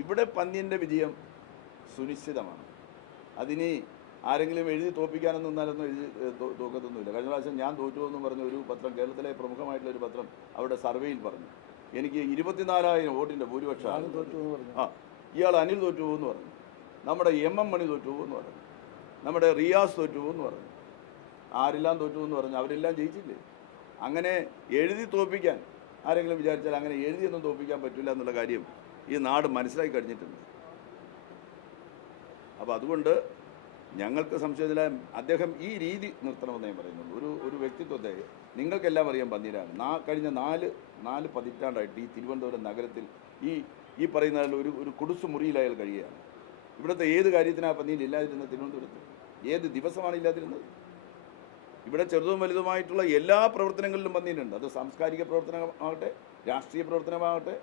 ഇവിടെ പന്ന്യൻ്റെ വിജയം സുനിശ്ചിതമാണ്. അതിനി ആരെങ്കിലും എഴുതി തോൽപ്പിക്കാനൊന്നും നിന്നാലൊന്നും എഴുതി തോക്കത്തൊന്നുമില്ല. കഴിഞ്ഞ പ്രാവശ്യം ഞാൻ തോറ്റുവെന്നും പറഞ്ഞ ഒരു പത്രം, കേരളത്തിലെ പ്രമുഖമായിട്ടുള്ള ഒരു പത്രം അവിടെ സർവേയിൽ പറഞ്ഞു എനിക്ക് 24,000 വോട്ടിൻ്റെ ഭൂരിപക്ഷം. ഇയാൾ അനിൽ തോറ്റുപോകുമെന്ന് പറഞ്ഞു, നമ്മുടെ MM മണി തോറ്റുപോകുമെന്ന് പറഞ്ഞു, നമ്മുടെ റിയാസ് തോറ്റുപോകുമെന്ന് പറഞ്ഞു, ആരെല്ലാം തോറ്റുപോകുമെന്ന് പറഞ്ഞു. അവരെല്ലാം ജയിച്ചില്ലേ? അങ്ങനെ എഴുതി തോൽപ്പിക്കാൻ ആരെങ്കിലും വിചാരിച്ചാൽ അങ്ങനെ എഴുതിയൊന്നും തോൽപ്പിക്കാൻ പറ്റില്ല എന്നുള്ള കാര്യം ഈ നാട് മനസ്സിലാക്കി കഴിഞ്ഞിട്ടുണ്ട്. അപ്പോൾ അതുകൊണ്ട് ഞങ്ങൾക്ക് സംശയമില്ല അദ്ദേഹം ഈ രീതി നിർത്തണമെന്ന് ഞാൻ പറയുന്നുള്ളൂ. ഒരു വ്യക്തിത്വത്തെ നിങ്ങൾക്കെല്ലാം അറിയാൻ പന്ന്യനാണ്. കഴിഞ്ഞ നാല് പതിറ്റാണ്ടായിട്ട് ഈ തിരുവനന്തപുരം നഗരത്തിൽ ഈ പറയുന്ന ഒരു കുടുസ് മുറിയിൽ അയാൾ കഴിയുകയാണ്. ഇവിടുത്തെ ഏത് കാര്യത്തിനാണ് പന്ന്യൻ ഇല്ലാതിരുന്നത്? തിരുവനന്തപുരത്ത് ഏത് ദിവസമാണ് ഇല്ലാതിരുന്നത്? ഇവിടെ ചെറുതും വലുതുമായിട്ടുള്ള എല്ലാ പ്രവർത്തനങ്ങളിലും പന്ന്യനുണ്ട്. അത് സാംസ്കാരിക പ്രവർത്തനമാകട്ടെ, രാഷ്ട്രീയ പ്രവർത്തനമാകട്ടെ,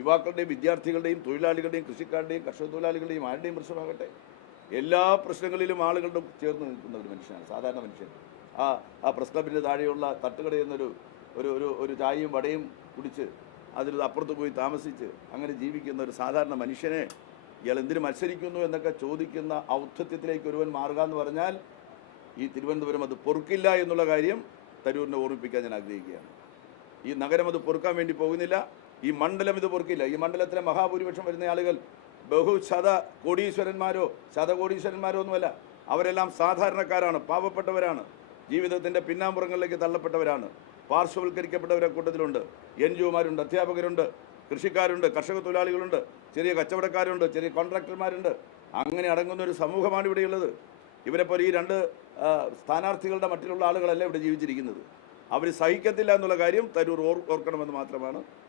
യുവാക്കളുടെയും വിദ്യാർത്ഥികളുടെയും തൊഴിലാളികളുടെയും കൃഷിക്കാരുടെയും കർഷക തൊഴിലാളികളുടെയും ആരുടെയും പ്രശ്നമാകട്ടെ, എല്ലാ പ്രശ്നങ്ങളിലും ആളുകളുടെ ചേർന്ന് നിൽക്കുന്ന ഒരു മനുഷ്യനാണ്, സാധാരണ മനുഷ്യൻ. ആ പ്രസ് ക്ലബിൻ്റെ താഴെയുള്ള തട്ടുകടയിൽ നിന്നൊരു ഒരു ചായയും വടയും കുടിച്ച് അതിൽ അപ്പുറത്ത് പോയി താമസിച്ച് അങ്ങനെ ജീവിക്കുന്ന ഒരു സാധാരണ മനുഷ്യനെ ഇയാൾ എന്തിനു മത്സരിക്കുന്നു എന്നൊക്കെ ചോദിക്കുന്ന ഔദ്ധത്യത്തിലേക്ക് ഒരുവൻ മാറുക എന്ന് പറഞ്ഞാൽ ഈ തിരുവനന്തപുരം അത് പൊറുക്കില്ല എന്നുള്ള കാര്യം തരൂരിനെ ഓർമ്മിപ്പിക്കാൻ ഞാൻ ആഗ്രഹിക്കുകയാണ്. ഈ നഗരം അത് പൊറുക്കാൻ വേണ്ടി പോകുന്നില്ല. ഈ മണ്ഡലം ഇത് പൊറുക്കില്ല. ഈ മണ്ഡലത്തിലെ മഹാഭൂരിപക്ഷം വരുന്ന ആളുകൾ ശതകോടീശ്വരന്മാരോ ഒന്നുമല്ല. അവരെല്ലാം സാധാരണക്കാരാണ്, പാവപ്പെട്ടവരാണ്, ജീവിതത്തിൻ്റെ പിന്നാമ്പുറങ്ങളിലേക്ക് തള്ളപ്പെട്ടവരാണ്, പാർശ്വവൽക്കരിക്കപ്പെട്ടവരെ കൂട്ടത്തിലുണ്ട്. NGOമാരുണ്ട്, അധ്യാപകരുണ്ട്, കൃഷിക്കാരുണ്ട്, കർഷക തൊഴിലാളികളുണ്ട്, ചെറിയ കച്ചവടക്കാരുണ്ട്, ചെറിയ കോൺട്രാക്ടർമാരുണ്ട്. അങ്ങനെ അടങ്ങുന്ന ഒരു സമൂഹമാണ് ഇവിടെയുള്ളത്. ഇവരെപ്പോലെ ഈ 2 സ്ഥാനാർത്ഥികളുടെ മറ്റിലുള്ള ആളുകളല്ല ഇവിടെ ജീവിച്ചിരിക്കുന്നത്. അവർ സഹിക്കത്തില്ല എന്നുള്ള കാര്യം തരൂർ ഓർക്കണമെന്ന് മാത്രമാണ്